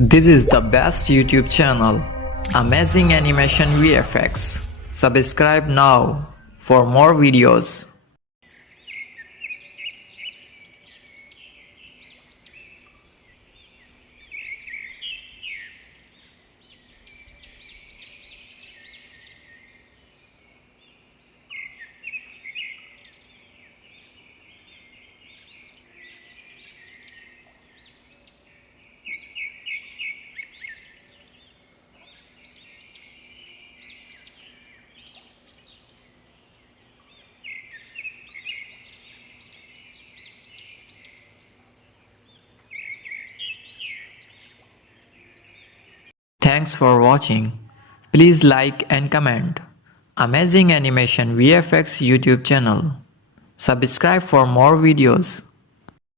This is the best YouTube channel, Amazing Animation VFX. Subscribe now for more videos. Thanks for watching. Please like and comment. Amazing Animation VFX YouTube channel. Subscribe for more videos.